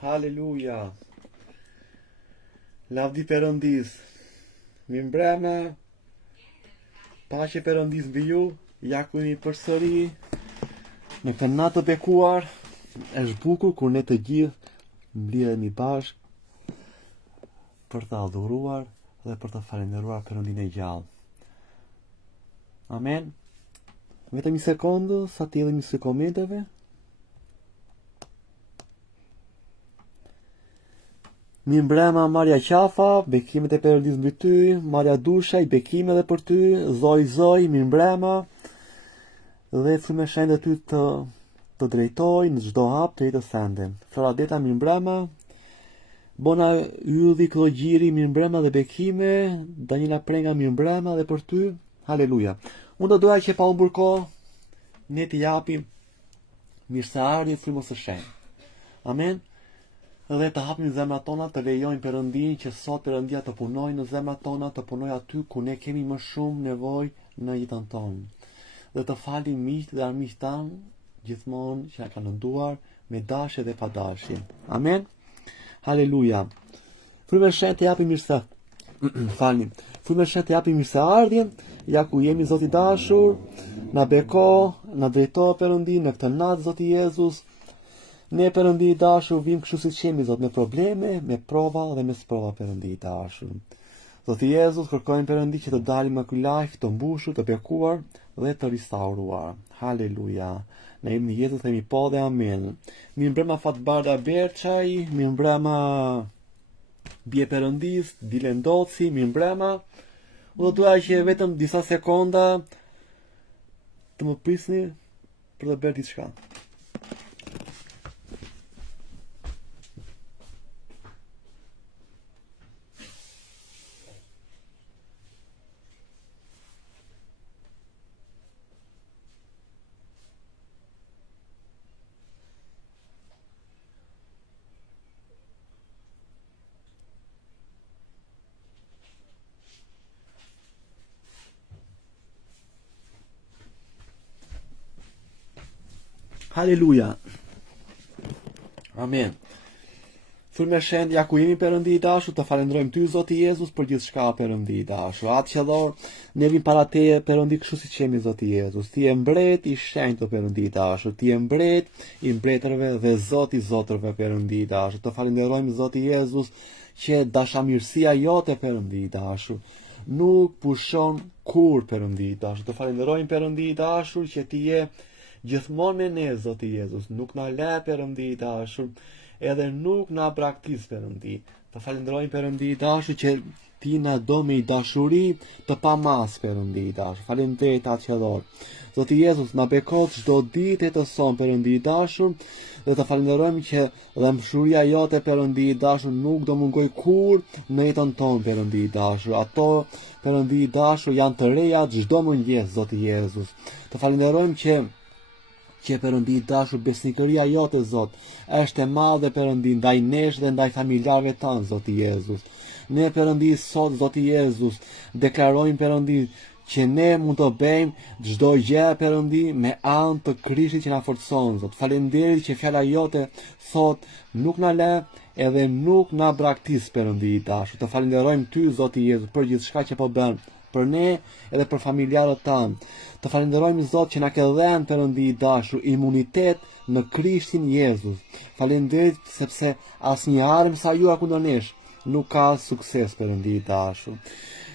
Haleluja. Lavdi Perëndis. Mirëmbrëma. Paqe Perëndis mbi ju. Ja ku jemi përsëri në këtë natë të bekuar. Është bukur kur ne të gjithë mblidhemi bashkë për të adhuruar dhe për të falendëruar Perëndin e gjallë. Amen. Vetëm një sekondë, sa të jemi së komenteve. Mirëmbrëma Maria Qafa, bekimet e Perëndis mbi ty. Maria Dushaj, bekime edhe për ty. Zoj, mirëmbrëma. Dhe frymë shenjtë ty të drejtoj në çdo hap të jetës sende. Floradeta, mirëmbrëma. Bona Ylli Klogjiri, mirëmbrëma dhe bekime. Daniela Prenga, mirëmbrëma dhe për ty. Haleluja. Unë do doja që pa humbur kohë ne të japim mirëseardhje frymës së shenjtë. Amen. Dhe të hapim zemrat tona, të lejojmë Perëndin që sot Perëndia të punojë në zemrat tona, të punojë aty ku ne kemi më shumë nevojë në jetën tonë. Dhe të falim miqt dhe armiqt tanë gjithmonë që na kanë nduar me dashje dhe pa dashje. Amen. Haleluja. Frymë shenjtë të japim Frymë shenjtë të japim mirëseardhjen, ja ku jemi Zoti i dashur, na beko, na drejto Perëndi në këtë natë Zoti Jezus. Ne Perëndi i dashur vim kështu siç jemi Zot, me probleme, me prova dhe me sprova Perëndi i dashur. Zoti Jezus, kërkojmë Perëndi që të dalim nga ky live të mbushur, të bekuar dhe të ristauruar. Haleluja. Në emrin e Jezus themi po dhe amen. Mirëmbrëma Fatbarda Berçaj, mirëmbrëma Bie Perëndis, Dilen Doci, mirëmbrëma. Do doja që vetëm disa sekonda të më prisni për të bërë diçka. Haleluja. Amen. Frymë shenjtë, ja ku jemi Perëndi i dashur, të falenderojmë ty Zoti Jezus për gjithçka Perëndi i dashur. Atë qellor, ne vim para teje Perëndi kështu siç jemi Zoti Jezus. Ti je mbret i shenjtë Perëndi i dashur. Ti je mbret i mbretërve dhe Zot i zotërve Perëndi i dashur. Të falenderojmë Zoti Jezus që dashamirësia jote Perëndi i dashur nuk pushon kur Perëndi i dashur. Të falenderojmë Perëndi i dashur që ti je gjithmonë me ne Zoti Jezus, nuk na lë Perëndi i dashur, edhe nuk na braktis Perëndi. Të falenderojmë Perëndi i dashur që ti na do me dashuri të pamas Perëndi i dashur. Faleminderit atë qellor. Zoti Jezus na beko çdo ditë të son Perëndi i dashur, dhe të falenderojmë që dhe mëshuria jote Perëndi i dashur nuk do mungoj kur në jetën tonë Perëndi i dashur. Ato Perëndi i dashur janë të reja çdo mëngjes Zoti Jezus. Të falenderojmë që Perëndi i dashur, besnikëria jote Zot është e madhe Perëndi ndaj nesh dhe ndaj familjarëve tanë Zoti Jezus. Ne Perëndi sot Zoti Jezus deklarojmë Perëndi që ne mund të bëjmë çdo gjë Perëndi me anë të Krishtit që na forcon Zot. Faleminderit që fjala jote sot nuk na lë edhe nuk na braktis Perëndi i dashur. Të falenderojmë ty Zoti Jezus për gjithçka që po bën për ne edhe për familjarët tanë. Të falenderojmë Zot që na ke dhënë Perëndi i dashur imunitet në Krishtin Jezus. Faleminderit sepse asnjë armë sa juar kundër nesh nuk ka sukses Perëndi i dashur.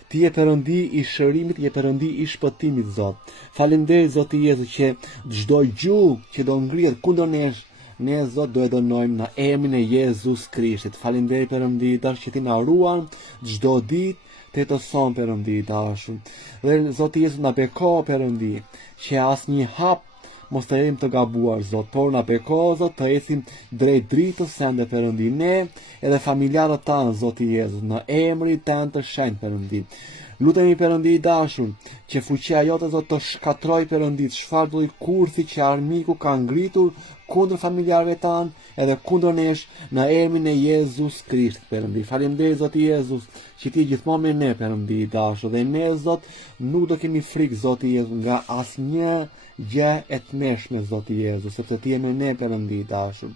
Ti je Perëndi i shërimit, je Perëndi i shpëtimit Zot. Faleminderit Zoti Jezus që çdo gjuhë që do ngrihet kundër nesh, ne Zot do e dënojmë në emrin e Jezus Krishtit. Faleminderit Perëndi i dashur që ti na ruan çdo ditë të të son Perëndi i dashur. Dhe Zoti Jezus na beko Perëndi që asnjë hap mos të ecim të gabuar Zot, por na beko Zot të ecim drejt dritës sende Perëndi, ne edhe familjarët tanë Zoti Jezus, në emrin tënd të shenjtë Perëndi. Lutemi Perëndi i dashur që fuqia jote Zot të shkatroj Perëndi çfarë lloj kurthi që armiku ka ngritur kundër familjarëve tanë edhe kundër nesh në emrin e Jezus Krishtit Perëndi. Faleminderit Zoti Jezus që ti gjithmonë me ne Perëndi i dashur, dhe ne Zot nuk do kemi frikë Zoti Jezus nga asnjë gjë e tmeshme Zoti Jezus, sepse ti je me ne Perëndi i dashur.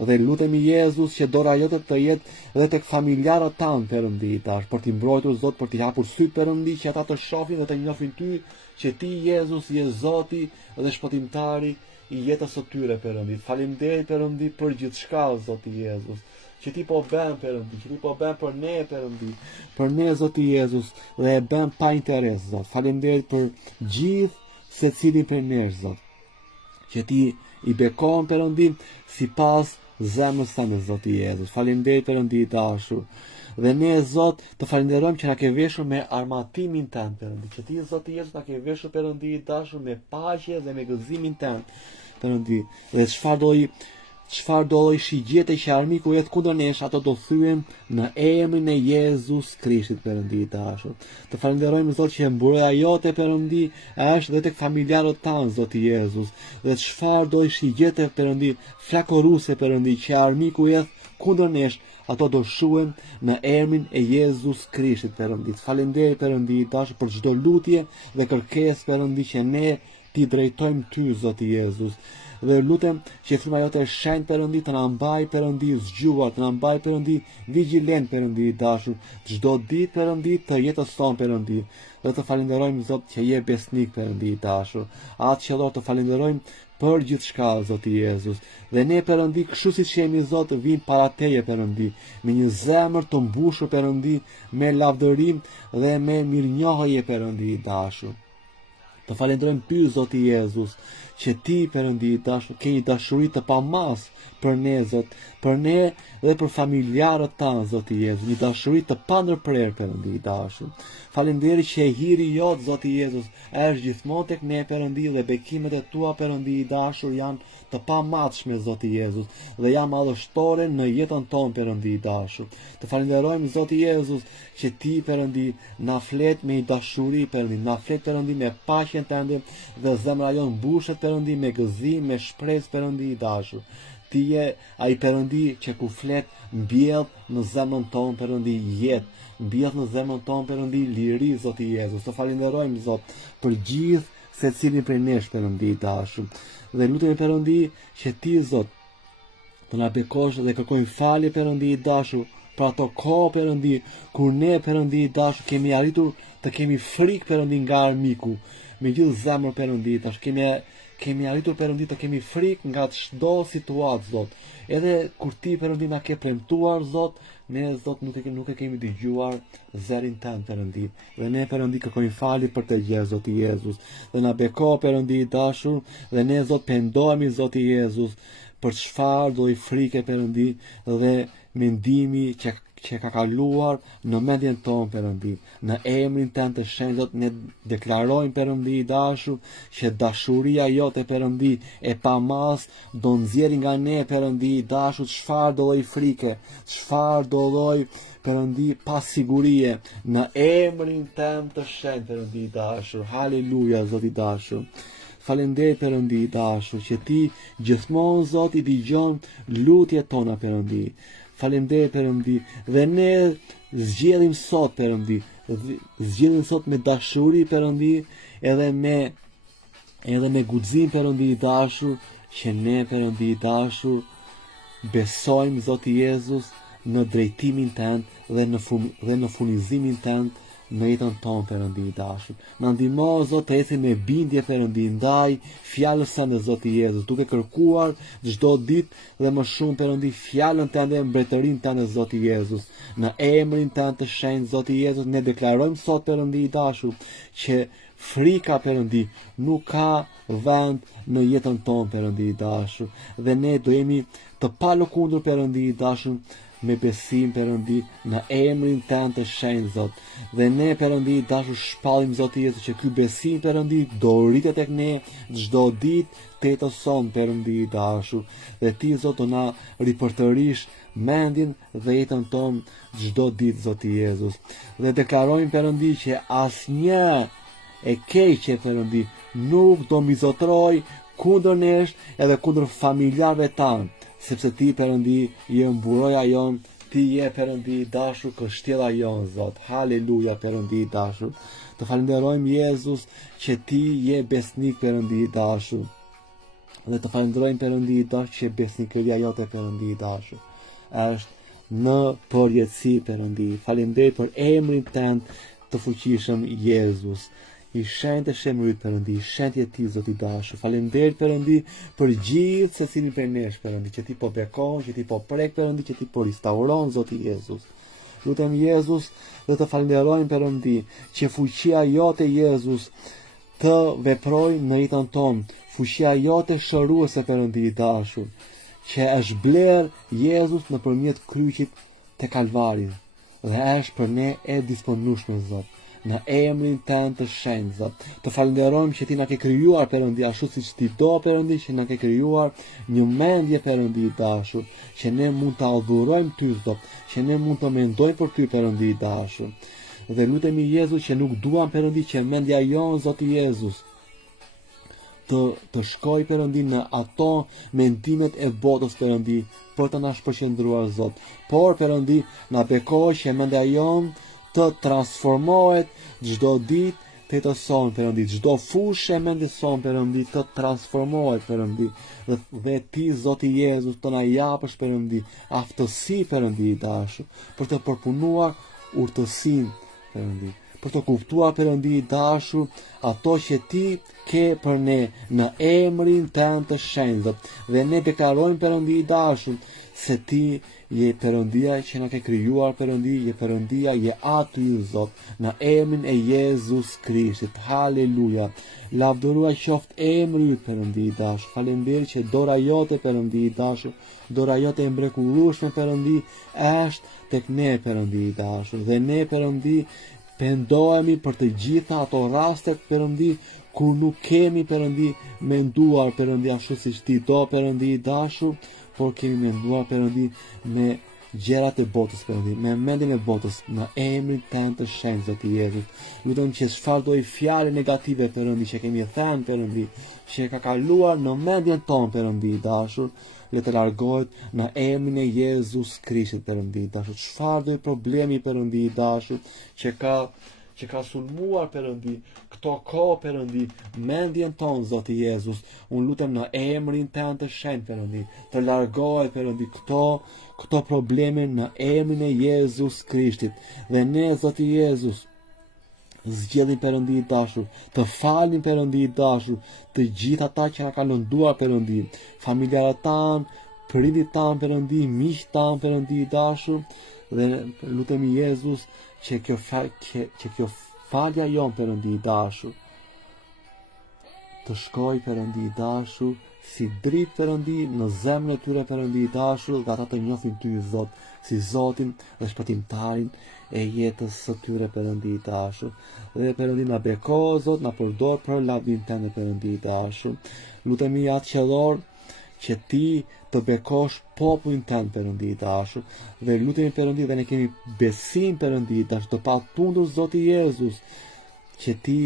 Dhe lutemi Jezus që dora jote të jetë dhe tek familjarët tanë Perëndi tash, për t'i mbrojtur Zot, për t'i hapur syt Perëndi, që ata të shohin dhe të njohin Ty, që Ti Jezus je Zoti dhe shpëtimtari i jetës së tyre Perëndi. Faleminderit Perëndi për gjithçka Zoti Jezus. Që Ti po bën Perëndi, që Ti po bën për ne Perëndi, për ne Zoti Jezus, dhe e bën pa interes Zot. Faleminderit për gjithë secilin për ne Zot. Që Ti i bekon Perëndi sipas zemrës tënde Zoti Jezus. Faleminderit Perëndi i dashur. Dhe ne Zot të falenderojmë që na ke veshur me armatimin tënd Perëndi. Që Ti Zoti Jezus na ke veshur Perëndi i dashur me paqe dhe me gëzimin tënd Perëndi. Dhe çfarë do lloj shigjete që armiku jet kundër nesh, ato do thyen në emrin e Jezus Krishtit Perëndi i dashur. Të falenderojmë Zot që mburoja jote Perëndi është dhe tek familjarët tanë Zoti Jezus. Dhe çfarë do shigjete Perëndi flakoruse Perëndi që armiku jet kundër nesh, ato do shuen në emrin e Jezus Krishtit Perëndi. Faleminderit Perëndi i dashur për çdo lutje dhe kërkesë Perëndi që ne Ti drejtojmë Ty Zoti Jezus. Dhe lutem që fryma jote e shenjtë Perëndi të na mbaj Perëndi zgjuar, të na mbaj Perëndi vigjilent Perëndi i dashur, çdo ditë Perëndi të jetës tonë Perëndi. Dhe të falenderojmë Zot që je besnik Perëndi i dashur. Atë qellor të falenderojmë për gjithçka Zoti Jezus. Dhe ne Perëndi, kështu siç jemi Zot, vim para Teje Perëndi, me një zemër të mbushur Perëndi, me lavdërim dhe me mirënjohje Perëndi i dashur. Të falenderojmë Ty Zoti Jezus, që Ti Perëndi i dashur ke një dashuri të pamas për ne Zot, për ne dhe për familjarët tanë Zoti Jezus, një dashuri të pandërprer Perëndi i dashur. Faleminderit që hiri jot Zoti Jezus është gjithmonë tek ne Perëndi dhe bekimet e Tua Perëndi i dashur janë të pamatshme Zoti Jezus dhe janë madhështore në jetën tonë Perëndi i dashur. Të falenderojmë Zoti Jezus që Ti Perëndi na flet me dashuri Perëndi, na flet Perëndi me paqen Tënde dhe zemra jonë mbushet Perëndi me gëzim, me shpresë Perëndi i dashur. Ti je ai Perëndi që ku flet mbjell në zemrën tonë Perëndi jetë, mbjell në zemrën tonë Perëndi liri Zoti Jezus. Të falenderojmë Zot për gjithë secilin prej nesh Perëndi i dashur. Dhe lutemi Perëndi që Ti Zot të na bekosh dhe kërkojmë falje Perëndi i dashur për ato kohë Perëndi kur ne Perëndi i dashur kemi arritur të kemi frikë Perëndi nga armiku. Me gjithë zemrën Perëndi tash kemi arritur Perëndi të kemi frikë nga çdo situatë Zot. Edhe kur Ti Perëndi na ke premtuar Zot, ne Zot nuk e kemi dëgjuar zërin Tënd Perëndi. Dhe ne Perëndi kërkojmë falje për të gjë Zoti Jezus. Dhe na beko Perëndi i dashur, dhe ne Zot pendohemi Zoti Jezus për çfarë do i frike Perëndi dhe mendimi që ka kaluar në mendjen tonë Perëndi. Në emrin Tënd të shenjtë Zot ne deklarojmë Perëndi i dashur që dashuria jote Perëndi e pamas do nxjerrë nga ne Perëndi i dashur çfarë do lloj frike, çfarë do lloj Perëndi pasigurie në emrin Tënd të shenjtë Perëndi i dashur. Haleluja Zot i dashur. Faleminderit Perëndi i dashur që Ti gjithmonë Zot i dëgjon lutjet tona Perëndi. Faleminderit Perëndi, dhe ne zgjedhim sot Perëndi, zgjedhim sot me dashuri Perëndi, edhe me guxim Perëndi i dashur, që ne Perëndi i dashur besojmë Zoti Jezus në drejtimin Tënd dhe në furnizimin Tënd në jetën tonë Perëndi i dashur. Na ndihmo Zot të ecim me bindje Perëndi ndaj fjalës Tënde Zoti Jezus, duke kërkuar çdo ditë dhe më shumë Perëndi fjalën Tënde, mbretërinë Tënde Zoti Jezus. Në emrin Tënd të shenjtë Zoti Jezus ne deklarojmë sot Perëndi i dashur që frika Perëndi nuk ka vend në jetën tonë Perëndi i dashur, dhe ne do jemi të palëkundur Perëndi i dashur me besim Perëndi në emrin Tënd të shenjtë Zot. Dhe ne Perëndi i dashur shpallim Zoti Jezus që ky besim Perëndi do rritet tek ne çdo ditë të jetës sonë Perëndi i dashur. Dhe Ti Zot do na ripërtërish mendjen dhe jetën tonë çdo ditë Zoti Jezus. Dhe deklarojmë Perëndi që asnjë e keqe Perëndi nuk do mizotroj kundër nesh edhe kundër familjarëve tanë, sepse Ti Perëndi je mburoja jon, Ti je Perëndi i dashur, kështjella jon Zot. Haleluja Perëndi i dashur. Të falenderojmë Jezus që Ti je besnik Perëndi i dashur. Dhe të falenderojmë Perëndi i dashur që besnikëria jote Perëndi i dashur është në përjetësi Perëndi. Faleminderit për emrin tënd të fuqishëm Jezus. I shenjtë e shemërit Perëndi, i shenjtë e ti Zoti i dashur. Faleminderit Perëndi për gjithë secilin prej nesh Perëndi, që ti po bekon, që ti po prek Perëndi, që ti po ristauron Zoti Jezus. Lutem Jezus, dhe të falenderojmë Perëndi që fuqia jote Jezus të veproj në jetën tonë, fuqia jote shëruese Perëndi i dashur, që është bler Jezus nëpërmjet kryqit te Kalvari, dhe është për ne e disponueshme Zot. Në emrin tënd të shenjtë Zot, të falenderojmë që ti na ke krijuar Perëndi ashtu siç ti do Perëndi, që na ke krijuar një mendje Perëndi i dashur, që ne mund ta adhurojmë ty Zot, që ne mund të mendojmë për ty Perëndi i dashur. Dhe lutemi Jezus që nuk duam Perëndi që mendja jonë Zoti Jezus të shkoj Perëndi në ato mendimet e botës Perëndi, për të na shpërqendruar Zot. Por Perëndi na bekoj që mendja jonë të transformohet çdo ditë të jetës sonë Perëndi, çdo fushë e mendjes sonë Perëndi të transformohet Perëndi. Dhe ti Zoti Jezus të na japësh Perëndi aftësi Perëndi i dashur për të përpunuar urtësinë Perëndi, për të kuptuar Perëndi i dashur ato që ti ke për ne në emrin tënd të shenjtë. Dhe ne deklarojmë Perëndi i dashur se ti je Perëndia që na ke krijuar Perëndi, je Perëndia, je aty Zot, në emrin e Jezus Krishtit. Haleluja. Lavdëruar qoftë emri yt Perëndi i dashur. Faleminderit që dora jote Perëndi i dashur, dora jote e mrekullueshme Perëndi është tek ne Perëndi i dashur. Dhe ne Perëndi pendohemi për të gjitha ato rastet Perëndi kur nuk kemi Perëndi menduar Perëndi ashtu siç ti do Perëndi i dashur, por kemi menduar Perëndi me gjërat e botës Perëndi, me mendjen e botës, në emrin tënd të shenjtë Zoti Jezus. Lutem që çfarë do fjalë negative Perëndi që kemi thënë Perëndi, që ka kaluar në mendjen tonë Perëndi i dashur, le të largohet në emrin e Jezus Krishtit Perëndi i dashur. Çfarë do problemi Perëndi i dashur që ka sulmuar Perëndi këto kohë Perëndi mendjen tonë Zoti Jezus, unë lutem në emrin tënd të shenjtë Perëndi të largohet Perëndi këto probleme në emrin e Jezus Krishtit. Dhe ne Zoti Jezus zgjedhim Perëndi i dashur, të falim Perëndi i dashur të gjithë ata që na kanë lënduar Perëndi, familjarët tanë, prindit tanë Perëndi, miqtë tanë Perëndi i dashur, dhe lutemi Jezus që kjo falja jon Perëndi i dashur të shkoj Perëndi i dashur si dritë Perëndi në zemrën e tyre Perëndi i dashur, dhe ata të njohin ty Zot si Zotin dhe shpëtimtarin e jetës së tyre Perëndi i dashur. Dhe Perëndi na beko Zot, na përdor për lavdin tënd Perëndi i dashur. Lutemi atë qellor që ti të bekosh popullin tënd Perëndi i dashur. Dhe lutemi Perëndi dhe ne kemi besim Perëndi i dashur të patundur Zoti Jezus që ti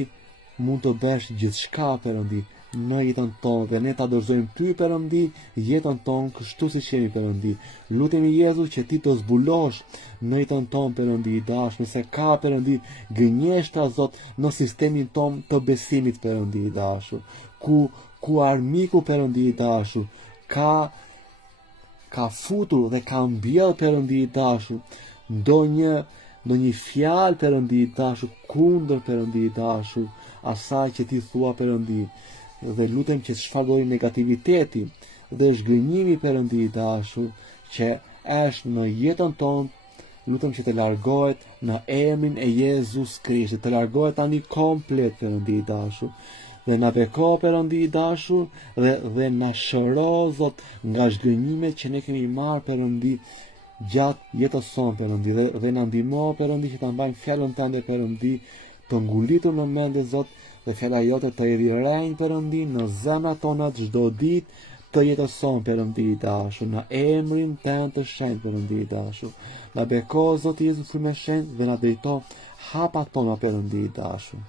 mund të bësh gjithçka Perëndi në jetën tonë, dhe ne ta dorëzojmë ty Perëndi jetën tonë kështu siç jemi Perëndi. Lutemi Jezus që ti të zbulosh në jetën tonë Perëndi i dashur, nëse ka Perëndi gënjeshtra Zot në sistemin tonë të besimit Perëndi i dashur, ku armiku Perëndi i dashur ka futur dhe ka mbjell Perëndi i dashur ndonjë fjalë Perëndi i dashur kundër Perëndi i dashur asaj që ti thua Perëndi. Dhe lutem që çfarë do negativiteti dhe zhgënjimi Perëndi i dashur që është në jetën tonë, lutem që të largohet në emrin e Jezus Krishtit, të largohet tani komplet Perëndi i dashur. Dhe na beko Perëndi i dashur dhe na shëro Zot nga zhgënjimet që ne kemi marrë Perëndi gjatë jetës sonë Perëndi, dhe na ndihmo Perëndi që ta mbajmë fjalën tënde Perëndi të ngulitur në mendje Zot, dhe fjala jote të rrirejnë Perëndi në zemrat tona çdo ditë të jetës sonë Perëndi i dashur, në emrin tënd të shenjtë Perëndi i dashur. Na beko Zoti Jezus me shenjtë dhe na drejto hapat tona Perëndi i dashur.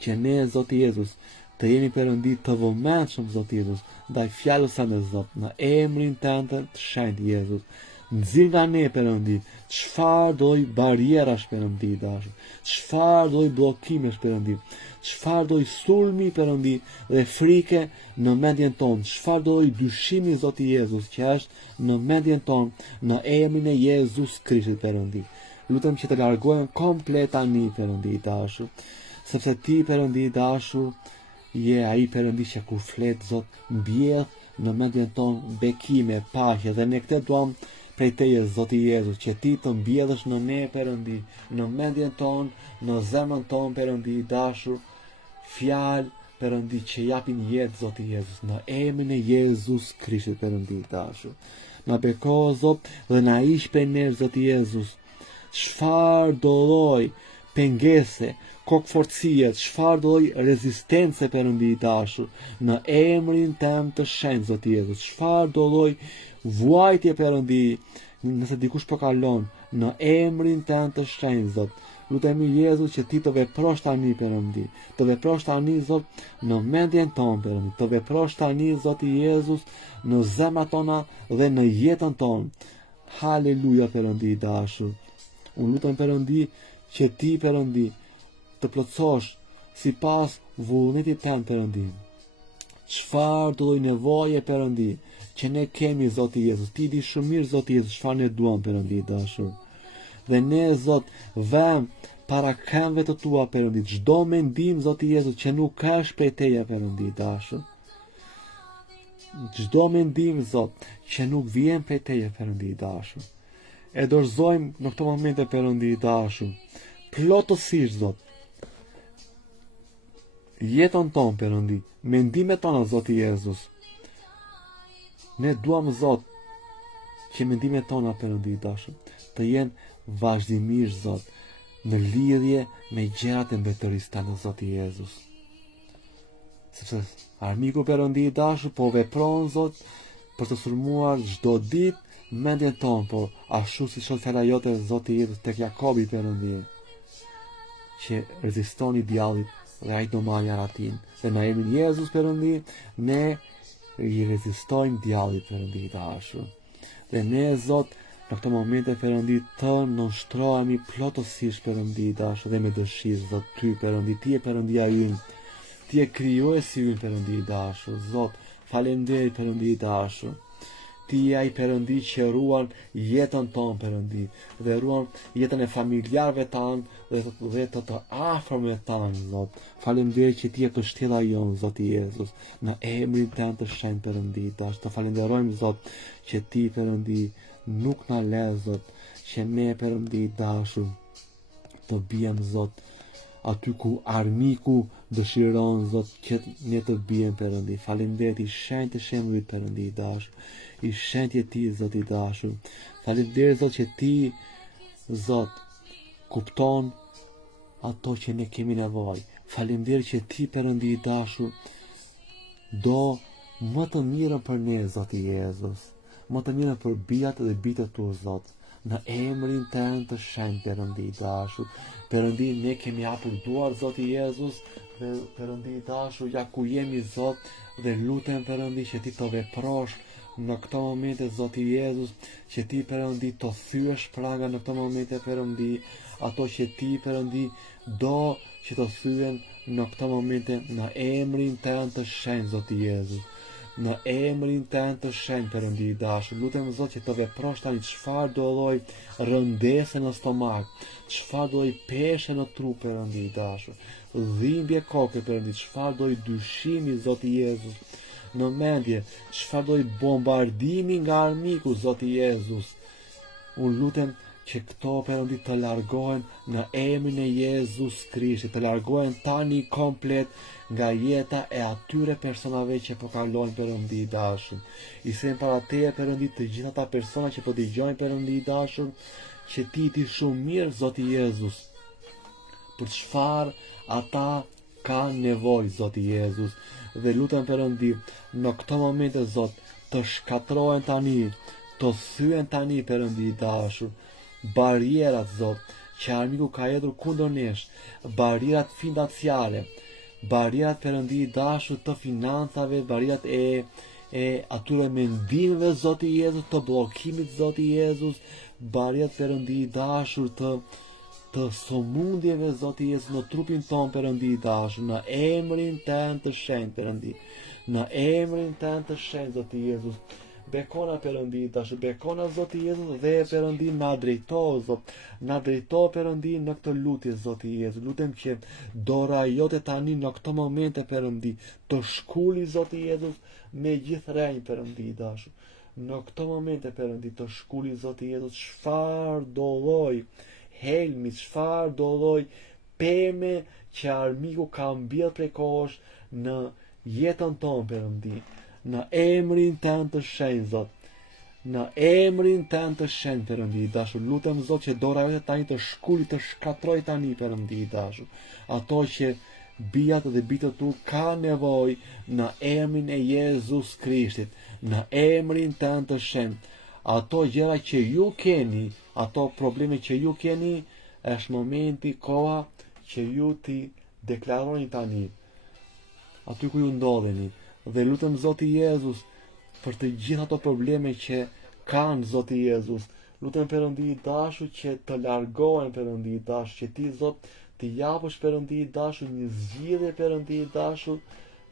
Që ne Zoti Jezus të jemi Perëndi të vëmendshëm Zoti Jezus ndaj fjalës së Zot, në emrin tënd të shenjtë Jezus. nxirr nga ne Perëndi, çfarë do lloj barrierash Perëndi i dashur, çfarë do lloj bllokimesh Perëndi, çfarë do lloj sulmi Perëndi dhe frike në mendjen tonë, çfarë do lloj dyshimi Zoti Jezus që është në mendjen tonë, në emrin e Jezus Krishtit Perëndi. Lutem që të largohem komplet tani Perëndi i dashur, sepse ti Perëndi i dashur je ai Perëndi që kur flet Zot mbjedh në mendjen tonë bekime, paqe dhe ne këtë duam prej teje Zoti Jezus, që ti të mbjedhësh në ne Perëndi, në mendjen tonë, në zemrën tonë Perëndi i dashur, fjalë Perëndi që japin jetë Zoti Jezus, në emrin e Jezus Krishtit Perëndi i dashur. Na beko Zot dhe na ish prej nesh Zoti Jezus. Çfarë do lloj pengese, kokforcie, çfarë do lloj rezistence Perëndi i dashur, në emrin tëm të shenjtë Zoti Jezus. Çfarë do lloj vuajtje Perëndi, nëse dikush po kalon, në emrin tëm të shenjtë Zot. Lutemi Jezus që ti të veprosh tani Perëndi, të veprosh tani Zot në mendjen tonë Perëndi, të veprosh tani Zoti Jezus në zemrat tona dhe në jetën tonë. Haleluja Perëndi i dashur. Unë lutem Perëndi që ti Perëndi të plotësosh sipas vullnetit tënd Perëndi. Çfarë do lloj nevoje Perëndi që ne kemi Zoti Jezus, ti di shumë mirë Zoti Jezus çfarë ne duam Perëndi i dashur. Dhe ne Zot vëm para këmbëve të tua Perëndi çdo mendim Zoti Jezus që nuk është prej teje Perëndi i dashur. Çdo mendim Zot që nuk vjen prej teje Perëndi i dashur. E dorëzojmë në këto momente Perëndi i dashur, plotësisht Zot, jetën tonë Perëndi, mendimet tona Zoti Jezus. Ne duam Zot që mendimet tona Perëndi i dashur të jenë vazhdimisht Zot në lidhje me gjërat e mbetërisë tënde Zoti Jezus. Sepse armiku Perëndi i dashur po vepron Zot për të sulmuar çdo ditë mendjen tonë, por ashtu si thot fjala jote Zoti Jezus tek Jakobi Perëndi, që rezistoni djallit dhe ai do marrë aratin. Dhe në emrin e Jezus Perëndi, ne i rezistojmë djallit Perëndi i dashur. Dhe ne Zot në këtë momente Perëndi të nënshtrohemi plotësisht Perëndi i dashur dhe me dëshirë Zot ty Perëndi, ti je Perëndia ynë, ti je krijuesi ynë Perëndi i dashur. Zot, faleminderit Perëndi i dashur. Ti je ai Perëndi që ruan jetën tonë Perëndi, dhe ruan jetën e familjarëve tanë dhe të afërmëve tanë Zot. Faleminderit që ti je kështjella jonë Zoti Jezus, në emrin tënd të shenjtë Perëndi i dashur. Të falenderojmë Zot që ti Perëndi nuk na le Zot që ne Perëndi i dashur të bijem Zot aty ku armiku dëshiron Zot që ne të bijem Perëndi. Faleminderit i shenjtë të shembullit Perëndi i dashur, i shenjtë ti Zot i dashur. Faleminderit Zot që ti Zot kupton ato që ne kemi nevojë. Faleminderit që ti Perëndi i dashur do më të mirën për ne Zoti Jezus, më të mirën për bijat dhe bitët tu Zot. Në emrin tënd të shenjtë Perëndi i dashur. Perëndi, ne kemi hapur duar Zoti Jezus, dhe Perëndi i dashur, ja ku jemi Zot, dhe lutem Perëndi që ti të veprosh në këto momente Zoti Jezus, që ti Perëndi të thyesh praga në këto momente Perëndi, ato që ti Perëndi do që të thyen në këto momente në emrin tënd të shenjtë Zoti Jezus. Në emrin tënd të shenjtë Perëndi i dashur, lutem Zot që të veprosh tani çfarë do lloj rëndese në stomak, çfarë do lloj peshe në trup Perëndi i dashur, dhimbje koke Perëndi, çfarë do lloj dyshimi Zoti Jezus në mendje, çfarë do lloj bombardimi nga armiku Zoti Jezus. Unë lutem që këto Perëndi të largohen në emrin e Jezus Krishtit, të largohen tani komplet nga jeta e atyre personave që po kalojnë Perëndi i dashur. I them para teje Perëndi të gjitha ata persona që po dëgjojnë Perëndi i dashur, që ti di shumë mirë Zoti Jezus për çfarë ata kanë nevojë Zoti Jezus, dhe lutem Perëndi në këto momente Zot të shkatrohen tani, të thyen tani Perëndi i dashur barrierat Zot që armiku ka hedhur kundër nesh, barrierat financiare, barrierat Perëndi i dashur të financave, barrierat e e atyre mendimeve Zoti Jezus, të bllokimit Zoti Jezus, barjet Perëndi i dashur të sëmundjeve Zoti Jezus në trupin ton Perëndi i dashur, në emrin Tënd të shenjtë Perëndi, në emrin Tënd të shenjtë Zoti Jezus. Bekona Perëndi i dashur, bekona Zoti Jezus dhe Perëndi na drejto Zot, na drejto Perëndi në këtë lutje Zoti Jezus. Lutem që dora jote tani në këto momente Perëndi të shkuli Zoti Jezus me gjithë rrenjë Perëndi i dashur. Në këto momente Perëndi të shkuli Zoti Jezus çfarë do lloj helmi, çfarë do lloj peme që armiku ka mbjell prej kohësh në jetën tonë Perëndi. Në emrin Tënd të shenjtë Zot, në emrin Tënd të shenjtë Perëndi i dashur, lutem Zot që dora jote tani të shkuli, të shkatroj tani Perëndi i dashur, ato që bijat dhe bitët tu ka nevojë në emrin e Jezus Krishtit, në emrin Tënd të shenjtë. Ato gjëra që ju keni, ato probleme që ju keni, është momenti, koha që ju ti deklaroni tani aty ku ju ndodheni. Dhe lutem Zoti Jezus për të gjitha ato probleme që kanë Zoti Jezus. Lutem Perëndi i dashur që të largohen Perëndi i dashur, që ti Zot të japësh Perëndi i dashur një zgjidhje Perëndi i dashur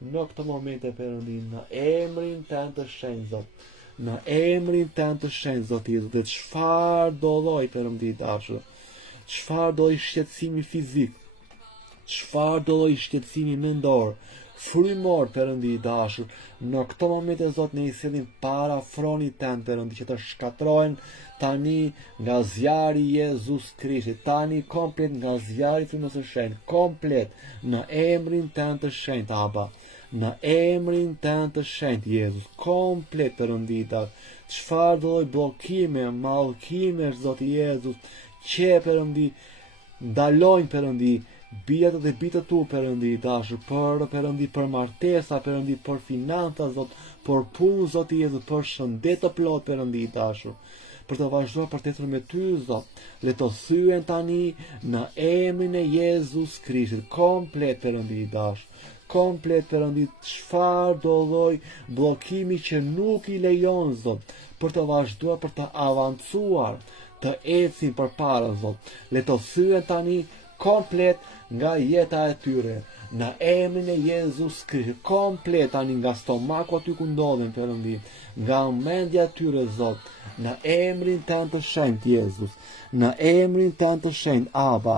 në këtë momente Perëndi, në emrin Tënd të shenjtë Zot. Në emrin Tënd të shenjtë Zoti Jezus. Dhe çfarë do lloj Perëndi i dashur, çfarë do lloj shqetësimi fizik, çfarë do lloj shqetësimi mendor, frymor Perëndi i dashur, në këto momente Zot ne i sillim para fronit Tënd Perëndi që të shkatrohen tani nga zjarri i Jezus Krishtit, tani komplet nga zjarri i frymës së shenjtë, komplet në emrin Tënd të shenjtë Aba, në emrin Tënd të shenjtë Jezus, komplet Perëndi i dashur. Çfarë do lloj bllokime, mallkime Zoti Jezus, që Perëndi ndalojnë Perëndi bijat dhe bitët tu Perëndi i dashur, për Perëndi, për martesa Perëndi, për financa Zot, për punë Zoti Jezus, për shëndet të plot Perëndi i dashur, për të vazhduar për të ecur me ty Zot. Le të thyen tani në emrin e Jezus Krishtit, komplet Perëndi i dashur, komplet Perëndi, çfarë do lloj bllokimi që nuk i lejon Zot për të vazhduar, për të avancuar, të ecin përpara Zot. Le të thyen tani komplet nga jeta e tyre, në emrin e Jezus Krishtit, komplet tani nga stomaku aty ku ndodhen Perëndi, nga mendja e tyre Zot, në emrin Tënd të shenjtë Jezus, në emrin Tënd të shenjtë Aba.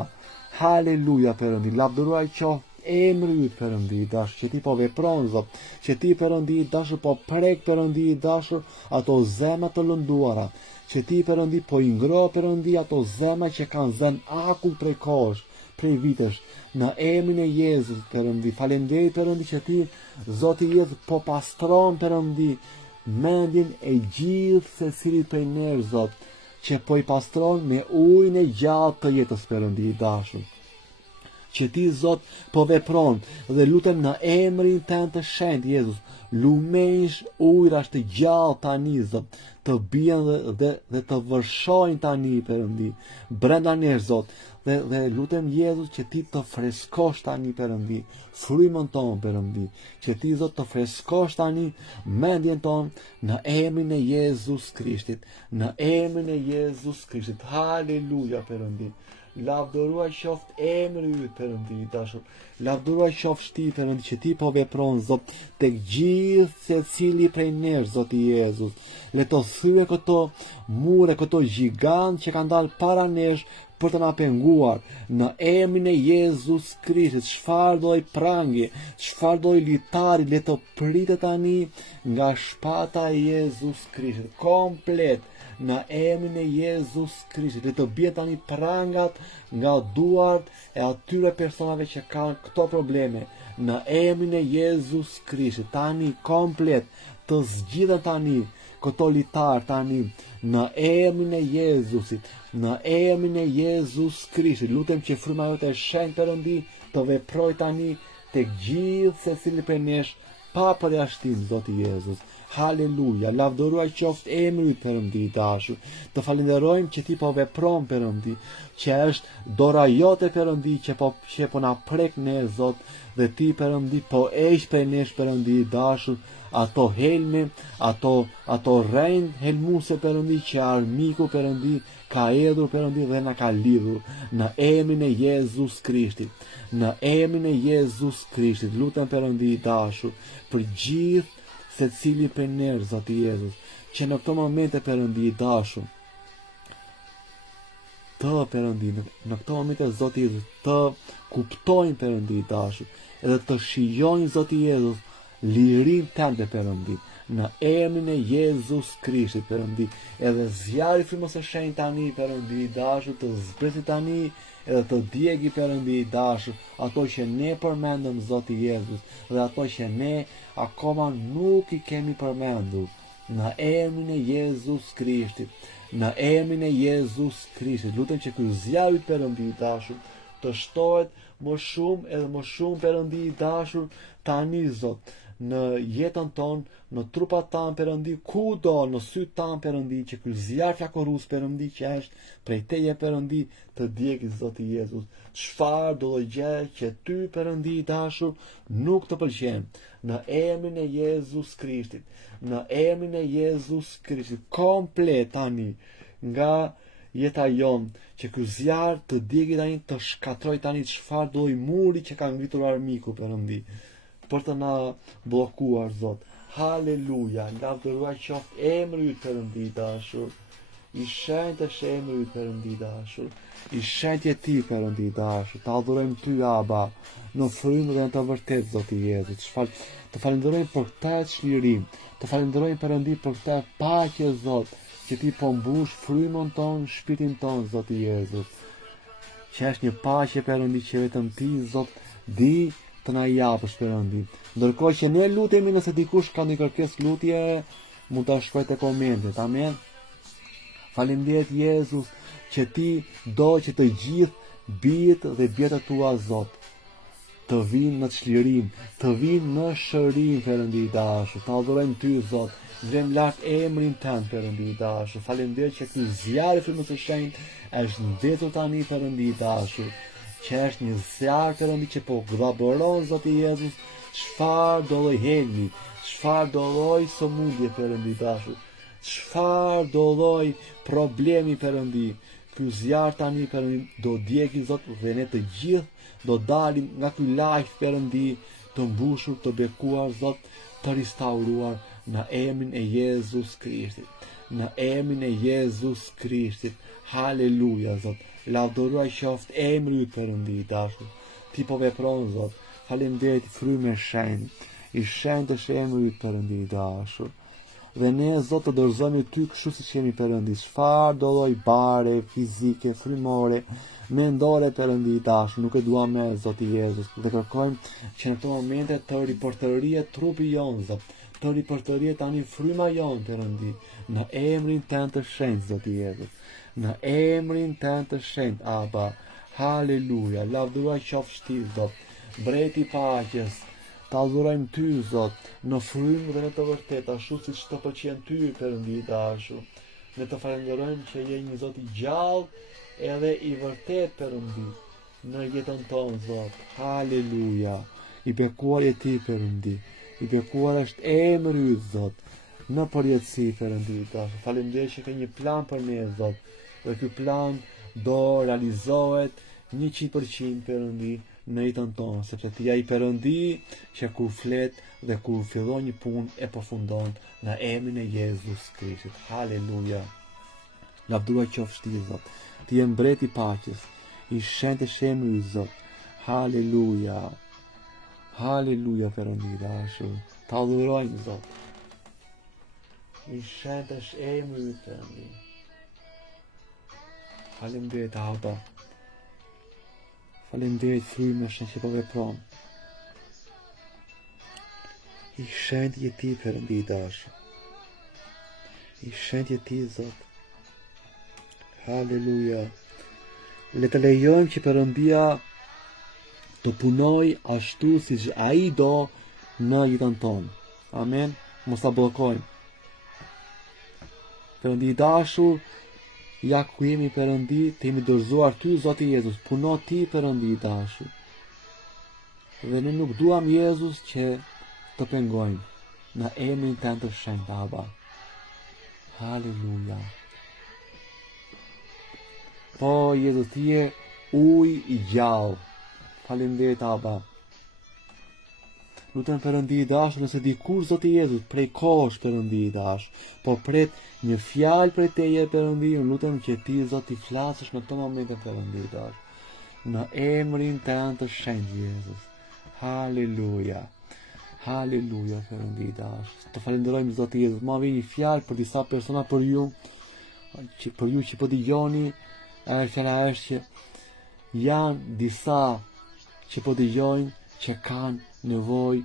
Haleluja Perëndi, lavdëruar qoftë emri yt Perëndi i dashur, që ti po vepron Zot, që ti Perëndi i dashur po prek Perëndi i dashur ato zemra të lënduara, që ti Perëndi po i ngro Perëndi ato zemra që kanë zënë akull prej kohësh, prej vitesh, në emrin e Jezus Perëndi. Faleminderit Perëndi që ti Zoti Jezus po pastron Perëndi mendjen e gjithë secilit prej nesh Zot, që po i pastron me ujin e gjallë të jetës Perëndi i dashur. Që ti Zot po vepron dhe lutem në emrin Tënd të shenjtë Jezus, lumensh ujrash të gjallë tani Zot, të bien dhe të vërshojnë tani Perëndi brenda nesh Zot. Dhe lutem Jezus që ti të freskosh tani Perëndi frymën tonë Perëndi, që ti Zot të freskosh tani mendjen tonë në emrin e Jezus Krishtit, në emrin e Jezus Krishtit. Haleluja Perëndi. Lavdëruar qoftë emri yt Perëndi i dashur. Lavdëruar qofsh ti Perëndi që ti po vepron Zot tek gjithë secili prej nesh Zoti Jezus. Le të thyej këto mure, këto gjigant që kanë dalë para nesh për të na penguar në emrin e Jezus Krishtit. Çfarë do i prangë, çfarë do i litari, le të pritet tani nga shpata e Jezus Krishtit, komplet në emrin e Jezus Krishtit. Le të bie tani prangat nga duart e atyre personave që kanë këto probleme, në emrin e Jezus Krishtit. Tani komplet të zgjidhen tani këto litar tani në emrin e Jezusit, në emrin e Jezus Krishtit. Lutem që fryma jote e shenjtë Perëndi të veproj tani tek gjithë secili prej nesh pa përjashtim Zoti Jezus. Haleluja, lavdëruar qoftë emri yt Perëndi i dashur. Të falenderojmë që ti po vepron Perëndi, që është dora jote Perëndi që po na prek ne Zot, dhe ti Perëndi po heq prej nesh Perëndi i dashur ato helme, ato rrejnë helmuse Perëndi që armiku Perëndi ka edhur Perëndi dhe na ka lidhur në emrin e Jezus Krishtit. Në emrin e Jezus Krishtit, lutem Perëndi i dashur për gjithë secili prej nesh, Zoti Jezus, që në këto momente Perëndi i dashur, të Perëndi, në këto momente Zoti Jezus, të kuptojnë Perëndi i dashur, edhe të shijojnë Zoti Jezus lirin tënde Perëndi, në emrin e Jezus Krishtit Perëndi, edhe zjarri i frymës së shenjtë tani Perëndi i dashur të zbresit tani, edhe të djegi Perëndi i dashur ato që ne përmendëm Zoti Jezus dhe ato që ne akoma nuk i kemi përmendur, në emrin e Jezus Krishtit, në emrin e Jezus Krishtit. Lutem që ky zjarr i Perëndi i dashur të shtohet më shumë edhe më shumë Perëndi i dashur tani Zot, në jetën tonë, në trupat tanë Perëndi, kudo në sytë tanë Perëndi, që ky zjarr flakorus Perëndi që është prej teje Perëndi të djegë Zoti Jezus. Çfarë do të gjë që ty Perëndi i dashur nuk të pëlqen, në emrin e Jezus Krishtit, në emrin e Jezus Krishtit, komplet tani nga jeta jon, që ky zjarr të djegë tani, të shkatroj tani çfarë do i muri që ka ngritur armiku Perëndi për të na bllokuar Zot. Haleluja, lavdëruar qoftë emri yt Perëndi i dashur. I shenjtë është emri yt Perëndi i dashur. I shenjtë je ti Perëndi i dashur. Ta adhurojmë ty Aba, në frymë dhe në të vërtetë Zoti Jezus. Të falenderojmë për këtë çlirim. Të falenderojmë Perëndi për këtë paqe Zot, që ti po mbush frymën tonë, shpirtin tonë Zoti Jezus. Që është një paqe Perëndi që vetëm ti Zot di të na japësh Perëndi. Ndërkohë që ne lutemi, nëse dikush ka një kërkesë lutje, mund ta shkruaj te komentet. Amen. Faleminderit Jezus që ti do që të gjithë bijët dhe bjetët tua Zot të vinë në çlirim, të vinë në shërim Perëndi i dashur. Ta adhurojmë ty Zot. Vlem lart emrin tënd Perëndi i dashur. Faleminderit që ky zjarr i frymës së shenjtë është ndezur tani Perëndi i dashur, që është një zjarr Perëndi që po glaboron Zoti Jezus çfarë do lloj helmi, çfarë do lloj sëmundje Perëndi i dashur, çfarë do lloj problemi Perëndi. Ky zjarr tani Perëndi do djegi Zot dhe ne të gjithë do dalim nga ky lajth Perëndi të mbushur, të bekuar Zot, të restauruar në emrin e Jezus Krishtit. Në emrin e Jezus Krishtit. Haleluja Zot. Lavdëruar qoftë emri yt Perëndi i dashur. Ti po vepron Zot. Faleminderit frymë e shenjtë. I shenjtë është emri yt Perëndi i dashur. Dhe ne Zot të dorëzojmë ty kështu siç jemi Perëndi. Çfarë do lloj bare, fizike, frymore, mendore Perëndi i dashur, nuk e duam me Zoti Jezus. Dhe kërkojmë që në këto momente të ripërtërihet trupi jon Zot. Të ripërtërihet tani fryma jon Perëndi. Në emrin tënd të shenjtë Zoti Jezus. Në emrin tënd të shenjtë Aba. Haleluja. Lavdëruar qofsh ti Zot. Mbreti i paqes. Ta adhurojmë ty Zot, në frymë dhe në të vërtetë, ashtu siç të pëlqen ty Perëndi i dashur. Ne të falenderojmë që je një Zot i gjallë edhe i vërtetë Perëndi në jetën tonë Zot. Haleluja. I bekuar je ti Perëndi. I bekuar është emri yt Zot. Në përjetësi Perëndi i dashur. Faleminderit që ke një plan për ne Zot. Dhe ky plan do realizohet 100% Perëndi në jetën tonë, sepse ti je i Perëndi që kur flet dhe kur fillon një punë e përfundon në emrin e Jezus Krishtit. Haleluja. Lavdëruar qofsh ti Zot. Ti je mbreti i paqes. I shenjtë është emri yt Zot. Haleluja. Haleluja Perëndi i dashur. Ta adhurojmë Zot. I shenjtë është emri yt Perëndi. Faleminderit Aba. Faleminderit frymë që po vepron. I shenjtë je ti Perëndi i dashur. I shenjtë je ti Zot. Haleluja. Le të lejojmë që Perëndia të punoj ashtu siç ai do në jetën tonë. Amen. Mos ta bllokojmë. Perëndi i dashur, ja ku jemi Perëndi, të jemi dorëzuar ty Zoti Jezus. Puno ti Perëndi i dashur. Dhe ne nuk duam Jezus që të pengojmë. në emrin tënd të shenjtë, Aba. Haleluja. Po, Jezus, ti je ujë i gjallë. Faleminderit, Aba. Lutem Perëndi i dashur, nëse dikush Zoti Jezus prej kohësh Perëndi i dashur, po pret një fjalë prej teje Perëndi, unë lutem që ti Zoti flasësh në këtë moment Perëndi i dashur. Në emrin tënd të shenjtë Jezus. Haleluja. Haleluja Perëndi i dashur. Të falenderojmë Zoti Jezus. Ma vjen një fjalë për disa persona, për ju që po dëgjoni, fjala është që janë disa që po dëgjojnë që kanë nevojë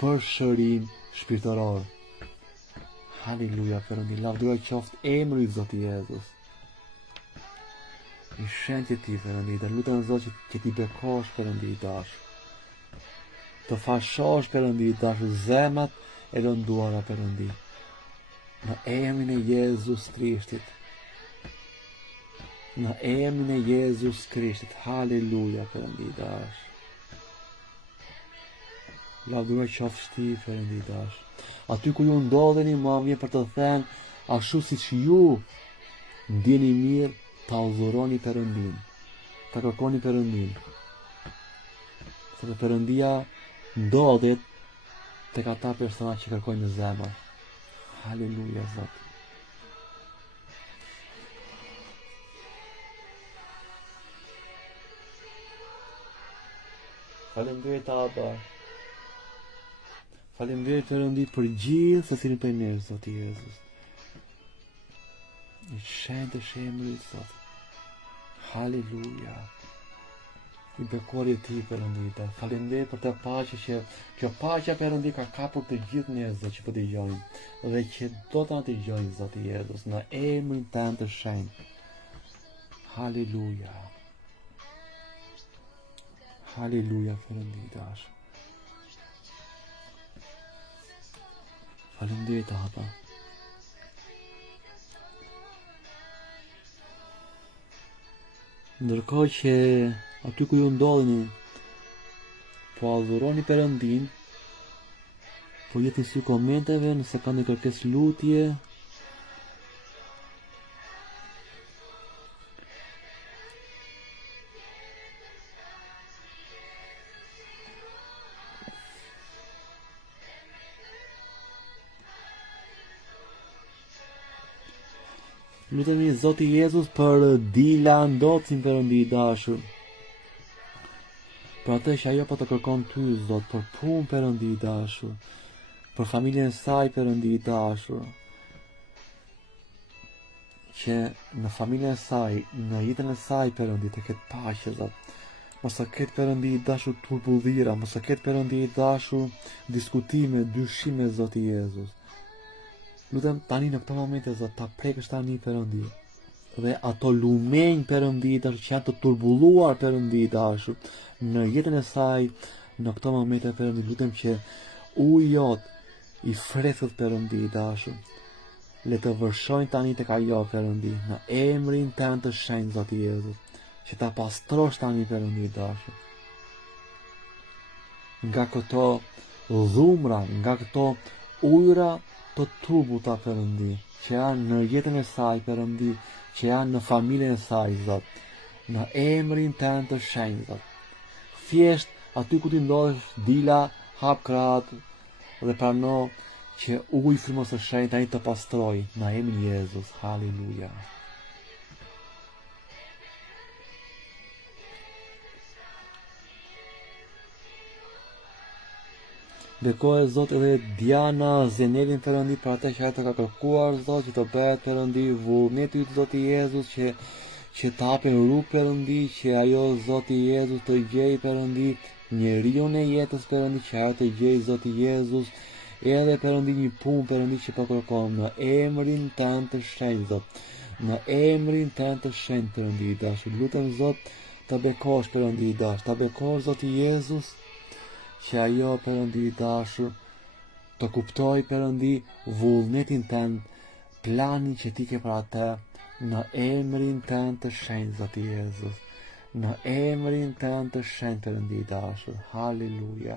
për shërim shpirtëror. Haleluja Perëndi, lavdëruar qoftë emri i Zotit Jezus. I shenjtë ti Perëndi, dhe lutem Zot që ti bekosh Perëndi i dashur. Të fashosh Perëndi i dashur zemrat e lënduara Perëndi. Në emrin e Jezus Krishtit. Në emrin e Jezus Krishtit. Haleluja Perëndi i dashur. Lavdëruar qofsh ti Perëndi i dashur. Aty ku ju ndodheni, mua vjen për të thënë, ashtu siç ju ndjeni mirë, ta udhëroni Perëndin. Ta kërkoni Perëndin. Sepse Perëndia ndodhet tek ata persona që kërkojnë në zemër. Haleluja Zot. Faleminderit Aba. Faleminderit Perëndi për gjithë secilin prej nesh, Zoti Jezus. I shenjtë emri i Zot. Haleluja. I bekorit ti Perëndi. Faleminderit për të paqe që paqja Perëndi ka kapur të gjithë njerëzit që po dëgjojnë dhe që do ta dëgjojnë Zoti Jezus në emrin tënd të shenjtë. Haleluja. Haleluja Perëndi i dashur. Faleminderit Aba. Ndërkohë që aty ku ju ndodheni, po adhuroni Perëndin, po jetni sy komenteve, nëse ka një kërkesë lutje, lutemi Zoti Jezus për Dila Ndocin Perëndi i dashur. Për atë që ajo po të kërkon ty Zot, për punë Perëndi i dashur, për familjen e saj Perëndi i dashur. Që në familjen e saj, në jetën e saj Perëndi të ketë paqe Zot. Mos të ketë Perëndi i dashur turbullira, mos të ketë Perëndi i dashur diskutime, dyshime Zoti Jezus. Lutem tani në këtë moment Zot ta prekësh tani Perëndi. Dhe ato lumenj Perëndi që janë të turbulluar Perëndi i dashur në jetën e saj në këtë moment Perëndi, lutem që uji jot i freskët Perëndi i dashur le të vërshojnë tani tek ajo Perëndi në emrin tënd të shenjtë Zoti Jezus, që ta pastrosh tani Perëndi i dashur nga këto dhumra, nga këto ujëra të turbuta Perëndi, që janë në jetën e saj Perëndi, që janë në familjen e saj Zot, në emrin tënd të shenjtë Zot. Thjesht aty ku ti ndodhesh, Dila, hap krahët dhe prano që uji i frymës së shenjtë tani të pastroj në emrin e Jezus. Haleluja. Bekohet Zot edhe Diana Zenelin Perëndi për atë që ajo ka kërkuar Zot, që të bëhet Perëndi vullneti i Zoti Jezus, që të hapen rrugë Perëndi, që ajo Zoti Jezus të gjej Perëndi njeriu e jetës Perëndi, që ajo të gjej Zoti Jezus edhe Perëndi një punë Perëndi që po kërkon në emrin tënd të shenjtë Zot. Në emrin tënd të shenjtë Perëndi i dashur, lutem Zot të bekosh Perëndi i dashur, të bekosh Zoti Jezus, që ajo Perëndi i dashur të kuptoj Perëndi vullnetin tënd, planin që ti ke për atë, në emrin tënd të shenjtë Zoti Jezus, në emrin tënd të shenjtë Perëndi i dashur. Haleluja.